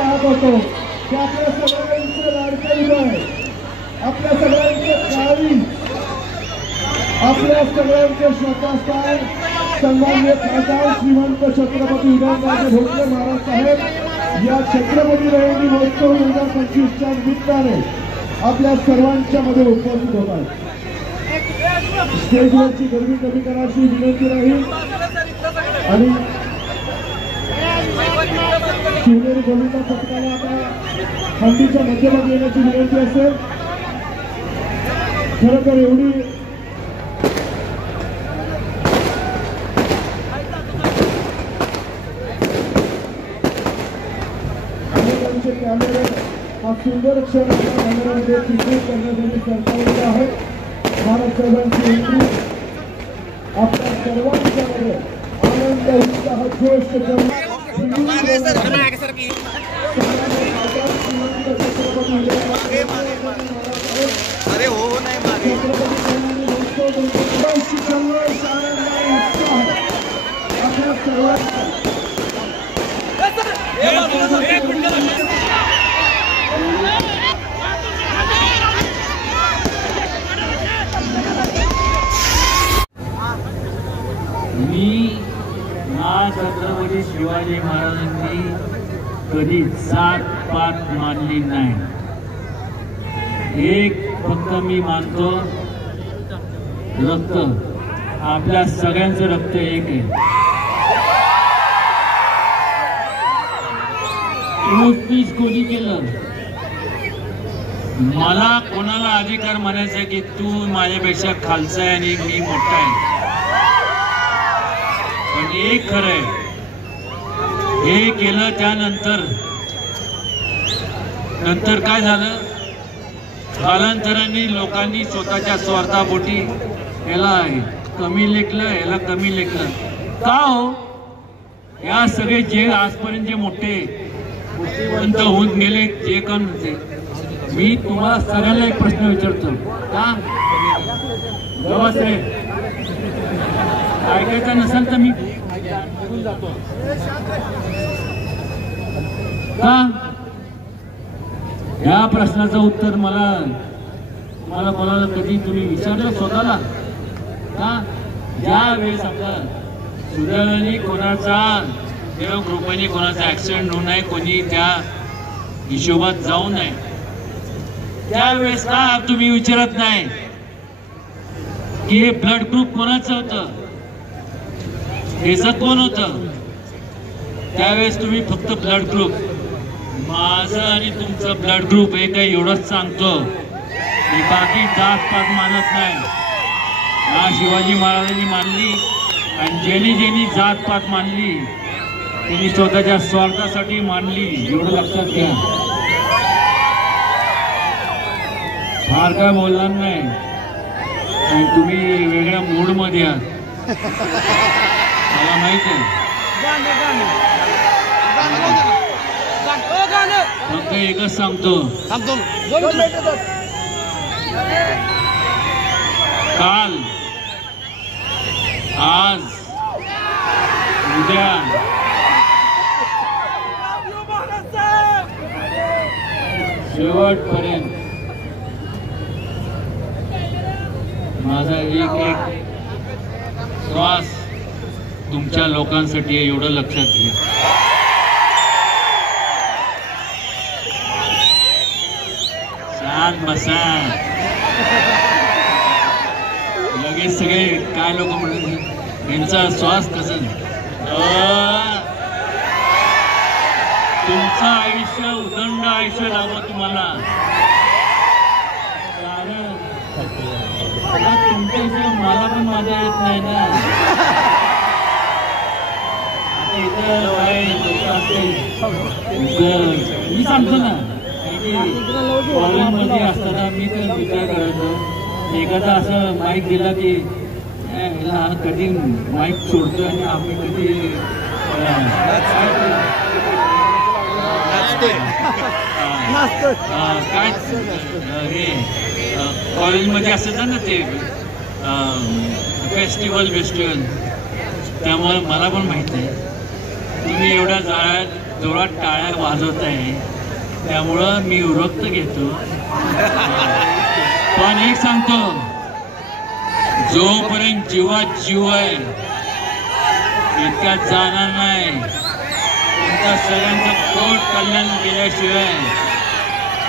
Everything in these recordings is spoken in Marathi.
पाहत होतो की आपल्या सगळ्यांचे लाडके हृदय, आपल्या सगळ्यांचे गावी, आपल्या सगळ्यांचे श्रद्धास्थान सन्माननीय खासदार श्रीमंत छत्रपती उदयनराजे भोसले महाराज साहेब या छत्रपती जयंती महोत्सव 2025च्या निमित्ताने आपल्या सर्वांच्या मध्ये उपस्थित होत आहेत. स्टेजवरची गर्दी कमी करायची विनंती राहील आणि शिवनेरी गोविंदा पथकाला आता हंडीच्या मध्यभागी येण्याची विनंती असेल. खरं तर एवढी अनेकांचे कॅमेरे हा सुंदर क्षण कॅमेऱ्यामध्ये चित्रित करण्यासाठी सरकारला आहे. भारत साहेबांची एंट्री आपल्या सर्वांच्या मध्ये आनंद, उत्साह, जोश अरे हो नाही मागे आपल्या सर्वांच्या मी छत्रपती शिवाजी महाराजांनी कधी जात-पात मानली नाही. एक फक्त मी मानतो, रक्त आपल्या सगळ्यांचं रक्त एक आहे. ऊसपीस कोणी केलं, मला कोणाला अधिकार म्हणायचा की तू माझ्यापेक्षा खालचा आहे आणि मी मोठा आहे. पण एक खरंय, हे केलं त्यानंतर काय झालं, कालांतराने लोकांनी स्वतःच्या स्वार्थापोटी याला कमी लेखलं, याला कमी लेखलं. का हो, या सगळे जे आजपर्यंत जे मोठे गोष्टीवंत होऊन गेले, जे कोण होते, मी तुम्हाला सगळ्यांना एक प्रश्न विचारतो, का ऐकायचं नसेल तर मी जातो का? या प्रश्नाचं उत्तर मला कोणाला कधी तुम्ही विचारलं स्वतःला का? ज्या वेळेस आपला सुदैवाने कोणाचा देव कृपेने कोणाचा ऍक्सिडेंट होऊ नये, कोणी त्या हिशोबात जाऊ नये, त्यावेळेस का तुम्ही विचारत नाही की हे ब्लड ग्रुप कोणाचं होतं, हेच कोण होतं? त्यावेळेस तुम्ही फक्त ब्लड ग्रुप, माझं आणि तुमचं ब्लड ग्रुप हे काही एवढंच सांगतो, मी बाकी जात पात मानत नाही. हा शिवाजी महाराजांनी मानली आणि ज्यांनी जात पात मानली त्यांनी स्वतःच्या स्वार्थासाठी मानली, एवढं लक्षात घ्या. फार काय बोलणार नाही, तुम्ही वेगळ्या मूड मध्ये आहात मला माहित आहे. फक्त एकच सांगतो, काल, आज, उद्या शेवटपर्यंत माझा एक श्वास तुमच्या लोकांसाठी आहे, एवढं लक्षात घ्या. शांत बसा. लगेच सगळे काय लोक म्हणतात यांचा श्वास कसा, तुमचं आयुष्य उदंड आयुष्य लाभलं तुम्हाला, तुमच्या इथे मला पण मजा येत नाही ना. मी सांगतो ना, कॉलेजमध्ये असताना मी तर विचार करायचो, एखादा असं माईक दिला की ह्याला कधी माईक सोडतो आणि आम्ही कधी काय हे कॉलेजमध्ये असायचं ना ते फेस्टिवल, त्यामुळे मला पण माहिती आहे तुम्ही एवढ्या जाळ्यात जोरात टाळ्या वाजवत आहे, त्यामुळं मी उरक्त घेतो. पण एक सांगतो, जोपर्यंत जीवात जीव आहे इतक्यात जाणार नाही. तुमच्या सगळ्यांचं पोट कल्याण केल्याशिवाय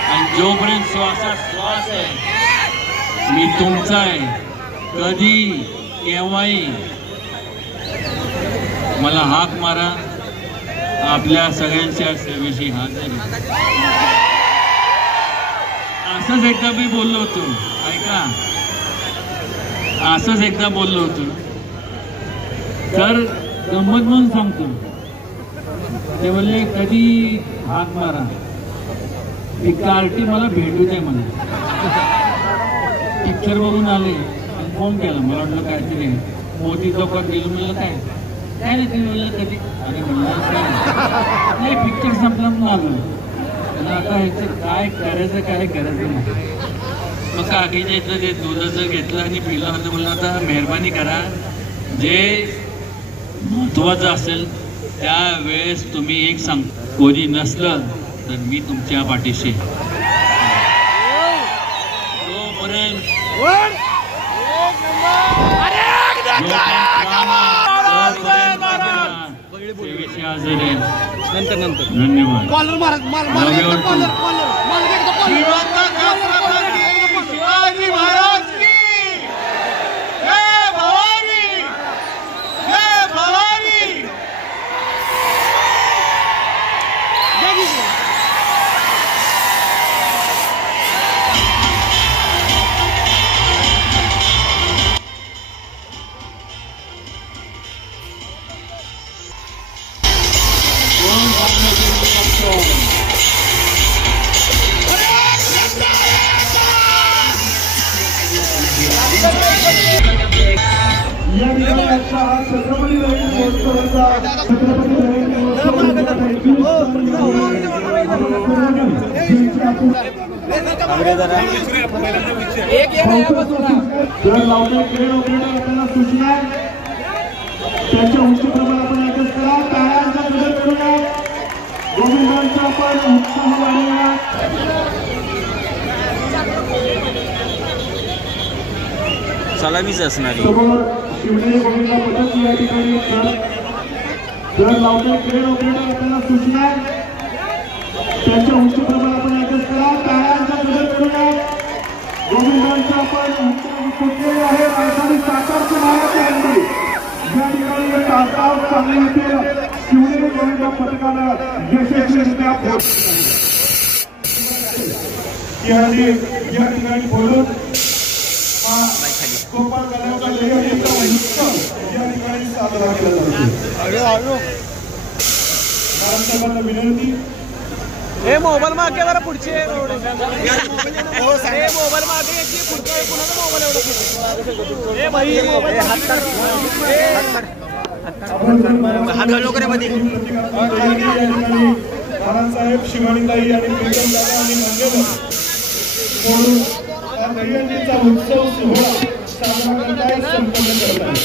आणि जोपर्यंत श्वासात श्वास आहे मी तुमचा आहे. कधी केव्हाही मला हाक मारा, आपल्या सगळ्यांच्या सेवेशी हजर. असंच एकदा मी बोललो होतो, ऐका, असंच एकदा बोललो होतो. तर गंमत म्हणून सांगतो, ते बोलले कधी हाक मारा, ती कार्टी मला भेटू दे मला. पिक्चर बघून आले आणि फोन केला, मला वाटलं काहीतरी मोती चौकात गेलो. म्हणलं काय काय नाही, तुम्ही म्हणलं कधी, अरे म्हणलं नाही पिक्चर संपला म्हणून आलो. आता ह्याचं काय करायचं काय करायचं नाही. मग काकीच्या इथलं ते दुधाचं घेतलं आणि पिलं होतं. म्हणलं आता मेहरबानी करा, जे महत्वाचं असेल त्यावेळेस तुम्ही एक सांग, कोणी नसलं तर मी तुमच्या पाठीशी. तोपर्यंत सेवेशी हजर आहे. धन्यवाद. शिवाजी महाराज की जय भवानी, जय भवानी. या ठिकाणी आजचा हा छत्रपती जयंती महोत्सवाचा छत्रपती जयंती आपल्याला सूचना त्यांच्या उंचीप्रमाणे आपण एकच करा. टाळ्यांचा गजर करूया, गोविंदांचा आपण उत्साह वाढवूया. सलामीच असणार समोर शिवनेरी गोविंदा पथक या ठिकाणी जर लावले क्रेन ऑपरेटर आपल्याला सूचना त्यांच्या उंचीप्रमाणे आपण एकच करा. टाळ्यांचा गजर करूया, गोविंदांचा आपण सुटलेले आहे. राजधानी सातारचे महाराष्ट्र हंडी या ठिकाणी तासाव सांगलीतील शिवनेरी गोविंदा पथकानं यशस्वीरित्या या ठिकाणी बोलून गोपाळ कलावचा या ठिकाणी साजरा केला जातो. साहेबांना विनंती, हे मोबाईल मागे बरं पुढचे मोबाईल मागे पुढचे कुणाचा मोबाईल साहेब शिवानीताई आणि प्रीतम दादा आणि मान्यवर म्हणून दहीहंडीचा उत्सव सोहळा साजरा करतायत, संपन्न करतायत.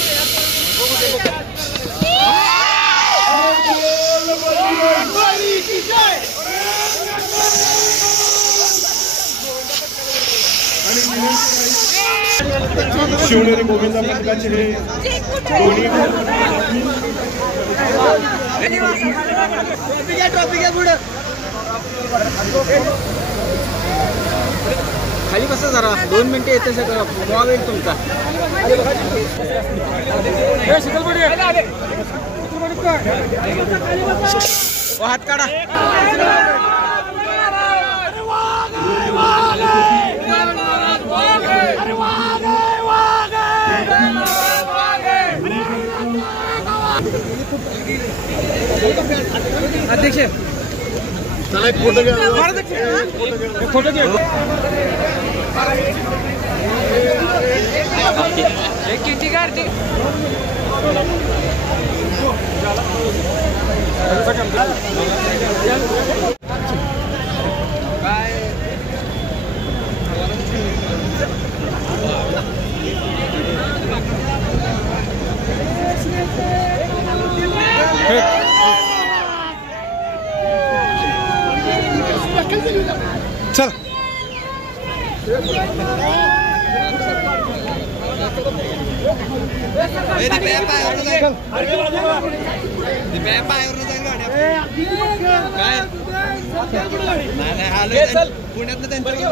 शिवनेरी गोविंदा पथकाचे हे दोन्ही खाली बसा जरा, 2 मिनिटं येते सगळं मोबाईल येईल तुमचा. हात काढा. अध्यक्ष चला एक फोटो घ्या. फोटो घ्या. किती काढते चल पुण्यात त्यांच्या